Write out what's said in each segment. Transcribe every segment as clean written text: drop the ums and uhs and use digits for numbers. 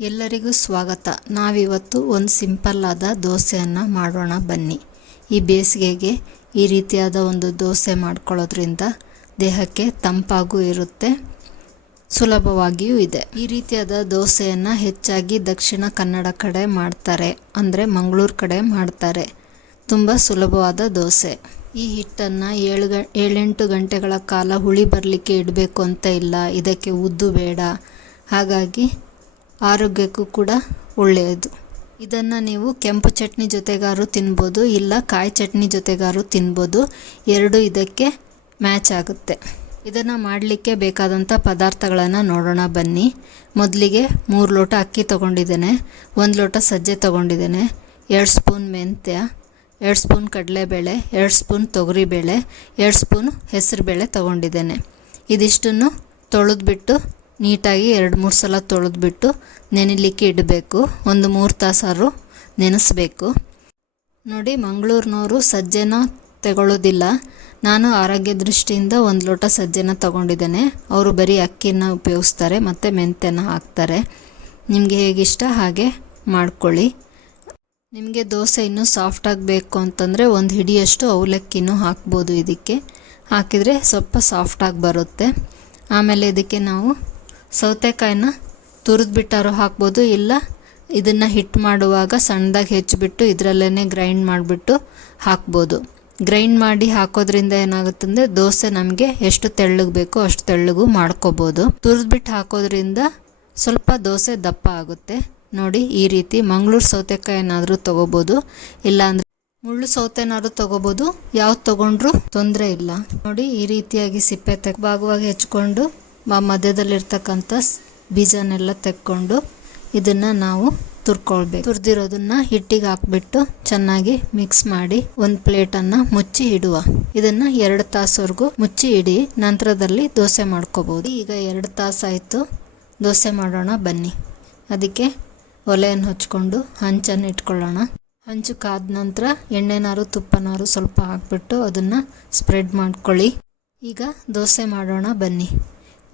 ಎಲ್ಲರಿಗೂ ಸ್ವಾಗತ. ನಾವಿವತ್ತು ಒಂದು ಸಿಂಪಲ್ ಆದ ದೋಸೆಯನ್ನು ಮಾಡೋಣ ಬನ್ನಿ. ಈ ಬೇಸಿಗೆಗೆ ಈ ರೀತಿಯಾದ ಒಂದು ದೋಸೆ ಮಾಡ್ಕೊಳ್ಳೋದ್ರಿಂದ ದೇಹಕ್ಕೆ ತಂಪಾಗೂ ಇರುತ್ತೆ, ಸುಲಭವಾಗಿಯೂ ಇದೆ. ಈ ರೀತಿಯಾದ ದೋಸೆಯನ್ನು ಹೆಚ್ಚಾಗಿ ದಕ್ಷಿಣ ಕನ್ನಡ ಕಡೆ ಮಾಡ್ತಾರೆ, ಅಂದರೆ ಮಂಗಳೂರು ಕಡೆ ಮಾಡ್ತಾರೆ. ತುಂಬ ಸುಲಭವಾದ ದೋಸೆ. ಈ ಹಿಟ್ಟನ್ನು 7-8 ಗಂಟೆಗಳ ಕಾಲ ಹುಳಿ ಬರಲಿಕ್ಕೆ ಇಡಬೇಕು ಅಂತ ಇಲ್ಲ. ಇದಕ್ಕೆ ಉದ್ದು ಬೇಡ, ಹಾಗಾಗಿ ಆರೋಗ್ಯಕ್ಕೂ ಕೂಡ ಒಳ್ಳೆಯದು. ಇದನ್ನು ನೀವು ಕೆಂಪು ಚಟ್ನಿ ಜೊತೆಗಾರು ತಿನ್ಬೋದು, ಇಲ್ಲ ಕಾಯಿ ಚಟ್ನಿ ಜೊತೆಗಾರು ತಿನ್ಬೋದು. ಎರಡು ಇದಕ್ಕೆ ಮ್ಯಾಚ್ ಆಗುತ್ತೆ. ಇದನ್ನು ಮಾಡಲಿಕ್ಕೆ ಬೇಕಾದಂಥ ಪದಾರ್ಥಗಳನ್ನು ನೋಡೋಣ ಬನ್ನಿ. ಮೊದಲಿಗೆ 3 ಲೋಟ ಅಕ್ಕಿ ತೊಗೊಂಡಿದ್ದೇನೆ, 1 ಲೋಟ ಸಜ್ಜೆ ತೊಗೊಂಡಿದ್ದೇನೆ, 2 ಸ್ಪೂನ್ ಮೆಂತ್ಯ, 2 ಸ್ಪೂನ್ ಕಡಲೆಬೇಳೆ, 2 ಸ್ಪೂನ್ ತೊಗರಿಬೇಳೆ, 2 ಸ್ಪೂನ್ ಹೆಸರುಬೇಳೆ ತೊಗೊಂಡಿದ್ದೇನೆ. ಇದಿಷ್ಟನ್ನು ತೊಳೆದ್ಬಿಟ್ಟು ನೀಟಾಗಿ 2-3 ಸಲ ತೊಳೆದ್ಬಿಟ್ಟು ನೆನೆಲಿಕ್ಕೆ ಇಡಬೇಕು. ಒಂದು 3 ತಾಸಾರು ನೆನೆಸಬೇಕು. ನೋಡಿ, ಮಂಗಳೂರಿನವರು ಸಜ್ಜೆನ ತಗೊಳ್ಳೋದಿಲ್ಲ. ನಾನು ಆರೋಗ್ಯ ದೃಷ್ಟಿಯಿಂದ 1 ಲೋಟ ಸಜ್ಜೆನ ತೊಗೊಂಡಿದ್ದೇನೆ. ಅವರು ಬರೀ ಅಕ್ಕಿನ ಉಪಯೋಗಿಸ್ತಾರೆ ಮತ್ತು ಮೆಂತ್ಯನ ಹಾಕ್ತಾರೆ. ನಿಮಗೆ ಹೇಗಿಷ್ಟ ಹಾಗೆ ಮಾಡ್ಕೊಳ್ಳಿ. ನಿಮಗೆ ದೋಸೆ ಇನ್ನೂ ಸಾಫ್ಟಾಗಿ ಬೇಕು ಅಂತಂದರೆ 1 ಹಿಡಿಯಷ್ಟು ಅವಲಕ್ಕಿನೂ ಹಾಕ್ಬೋದು. ಇದಕ್ಕೆ ಹಾಕಿದರೆ ಸ್ವಲ್ಪ ಸಾಫ್ಟಾಗಿ ಬರುತ್ತೆ. ಆಮೇಲೆ ಇದಕ್ಕೆ ನಾವು ಸೌತೆಕಾಯಿನ ತುರಿದ್ಬಿಟ್ಟಾರು ಹಾಕ್ಬೋದು, ಇಲ್ಲ ಇದನ್ನು ಹಿಟ್ಟು ಮಾಡುವಾಗ ಸಣ್ಣದಾಗಿ ಹೆಚ್ಚಿಬಿಟ್ಟು ಇದರಲ್ಲೇ ಗ್ರೈಂಡ್ ಮಾಡಿಬಿಟ್ಟು ಹಾಕ್ಬೋದು. ಗ್ರೈಂಡ್ ಮಾಡಿ ಹಾಕೋದ್ರಿಂದ ಏನಾಗುತ್ತಂದರೆ ದೋಸೆ ನಮಗೆ ಎಷ್ಟು ತೆಳ್ಳಗೆ ಬೇಕೋ ಅಷ್ಟು ತೆಳ್ಳಗೂ ಮಾಡ್ಕೋಬೋದು. ತುರಿದ್ಬಿಟ್ಟು ಹಾಕೋದ್ರಿಂದ ಸ್ವಲ್ಪ ದೋಸೆ ದಪ್ಪ ಆಗುತ್ತೆ. ನೋಡಿ, ಈ ರೀತಿ ಮಂಗಳೂರು ಸೌತೆಕಾಯಿ ಏನಾದರೂ ತೊಗೋಬೋದು, ಇಲ್ಲಾಂದರೆ ಮುಳ್ಳು ಸೌತೆನಾದ್ರು ತೊಗೋಬೋದು. ಯಾವ್ದು ತೊಗೊಂಡ್ರೂ ತೊಂದರೆ ಇಲ್ಲ. ನೋಡಿ, ಈ ರೀತಿಯಾಗಿ ಸಿಪ್ಪೆ ಭಾಗವಾಗಿ ಹೆಚ್ಕೊಂಡು ಮಧ್ಯದಲ್ಲಿರ್ತಕ್ಕಂಥ ಬೀಜನೆಲ್ಲ ತೆಕ್ಕೊಂಡು ಇದನ್ನು ನಾವು ತುರ್ಕೊಳ್ಬೇಕು. ತುರಿದಿರೋದನ್ನು ಹಿಟ್ಟಿಗೆ ಹಾಕ್ಬಿಟ್ಟು ಚೆನ್ನಾಗಿ ಮಿಕ್ಸ್ ಮಾಡಿ ಒಂದು ಪ್ಲೇಟನ್ನು ಮುಚ್ಚಿ ಇಡುವ. ಇದನ್ನು 2 ತಾಸವರೆಗೂ ಮುಚ್ಚಿ ಇಡಿ, ನಂತರದಲ್ಲಿ ದೋಸೆ ಮಾಡ್ಕೋಬೋದು. ಈಗ 2 ತಾಸಾಯಿತು, ದೋಸೆ ಮಾಡೋಣ ಬನ್ನಿ. ಅದಕ್ಕೆ ಒಲೆಯನ್ನು ಹಚ್ಕೊಂಡು ಹಂಚನ್ನು ಇಟ್ಕೊಳ್ಳೋಣ. ಹಂಚು ಕಾದ ನಂತರ ಎಣ್ಣೆನಾರು ತುಪ್ಪನಾರು ಸ್ವಲ್ಪ ಹಾಕ್ಬಿಟ್ಟು ಅದನ್ನು ಸ್ಪ್ರೆಡ್ ಮಾಡ್ಕೊಳ್ಳಿ. ಈಗ ದೋಸೆ ಮಾಡೋಣ ಬನ್ನಿ.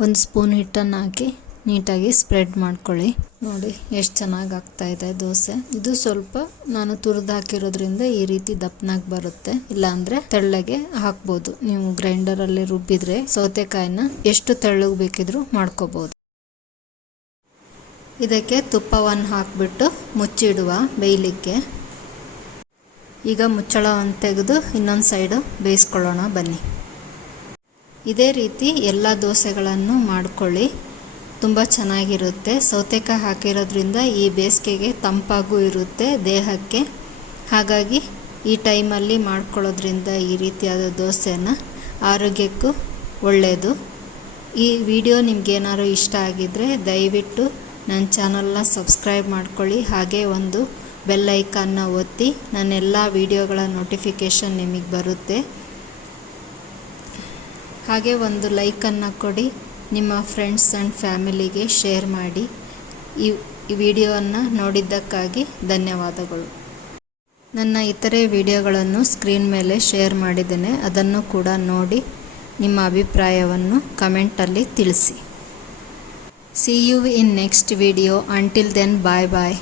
1 ಸ್ಪೂನ್ ಹಿಟ್ಟನ್ನು ಹಾಕಿ ನೀಟಾಗಿ ಸ್ಪ್ರೆಡ್ ಮಾಡ್ಕೊಳ್ಳಿ. ನೋಡಿ ಎಷ್ಟು ಚೆನ್ನಾಗಿ ಆಗ್ತಾ ಇದೆ ದೋಸೆ. ಇದು ಸ್ವಲ್ಪ ನಾನು ತುರಿದು ಹಾಕಿರೋದ್ರಿಂದ ಈ ರೀತಿ ದಪ್ಪನಾಗಿ ಬರುತ್ತೆ, ಇಲ್ಲಾಂದರೆ ತೆಳ್ಳಗೆ ಹಾಕ್ಬೋದು. ನೀವು ಗ್ರೈಂಡರಲ್ಲಿ ರುಬ್ಬಿದ್ರೆ ಸೌತೆಕಾಯಿನ ಎಷ್ಟು ತೆಳ್ಳಗೆ ಬೇಕಿದ್ರೂ ಮಾಡ್ಕೋಬೋದು. ಇದಕ್ಕೆ ತುಪ್ಪವನ್ನು ಹಾಕಿಬಿಟ್ಟು ಮುಚ್ಚಿಡುವ ಬೇಯಲಿಕ್ಕೆ. ಈಗ ಮುಚ್ಚಳವನ್ನು ತೆಗೆದು ಇನ್ನೊಂದು ಸೈಡು ಬೇಯಿಸ್ಕೊಳ್ಳೋಣ ಬನ್ನಿ. ಇದೇ ರೀತಿ ಎಲ್ಲ ದೋಸೆಗಳನ್ನು ಮಾಡ್ಕೊಳ್ಳಿ, ತುಂಬ ಚೆನ್ನಾಗಿರುತ್ತೆ. ಸೌತೆಕಾಯಿ ಹಾಕಿರೋದ್ರಿಂದ ಈ ಬೇಸಿಗೆಗೆ ತಂಪಾಗೂ ಇರುತ್ತೆ ದೇಹಕ್ಕೆ. ಹಾಗಾಗಿ ಈ ಟೈಮಲ್ಲಿ ಮಾಡ್ಕೊಳ್ಳೋದ್ರಿಂದ ಈ ರೀತಿಯಾದ ದೋಸೆನ ಆರೋಗ್ಯಕ್ಕೂ ಒಳ್ಳೆಯದು. ಈ ವಿಡಿಯೋ ನಿಮಗೇನಾದ್ರು ಇಷ್ಟ ಆಗಿದ್ದರೆ ದಯವಿಟ್ಟು ನನ್ನ ಚಾನಲ್ನ ಸಬ್ಸ್ಕ್ರೈಬ್ ಮಾಡ್ಕೊಳ್ಳಿ. ಹಾಗೆ ಒಂದು ಬೆಲ್ ಐಕಾನ್ನ ಒತ್ತಿ, ನನ್ನೆಲ್ಲ ವಿಡಿಯೋಗಳ ನೋಟಿಫಿಕೇಷನ್ ನಿಮಗೆ ಬರುತ್ತೆ. ಹಾಗೆ ಒಂದು ಲೈಕನ್ನು ಕೊಡಿ, ನಿಮ್ಮ ಫ್ರೆಂಡ್ಸ್ ಆ್ಯಂಡ್ ಫ್ಯಾಮಿಲಿಗೆ ಶೇರ್ ಮಾಡಿ. ಈ ವಿಡಿಯೋವನ್ನು ನೋಡಿದ್ದಕ್ಕಾಗಿ ಧನ್ಯವಾದಗಳು. ನನ್ನ ಇತರೆ ವಿಡಿಯೋಗಳನ್ನು ಸ್ಕ್ರೀನ್ ಮೇಲೆ ಶೇರ್ ಮಾಡಿದ್ದೇನೆ, ಅದನ್ನು ಕೂಡ ನೋಡಿ ನಿಮ್ಮ ಅಭಿಪ್ರಾಯವನ್ನು ಕಮೆಂಟಲ್ಲಿ ತಿಳಿಸಿ. See you in next video. Until then, bye bye.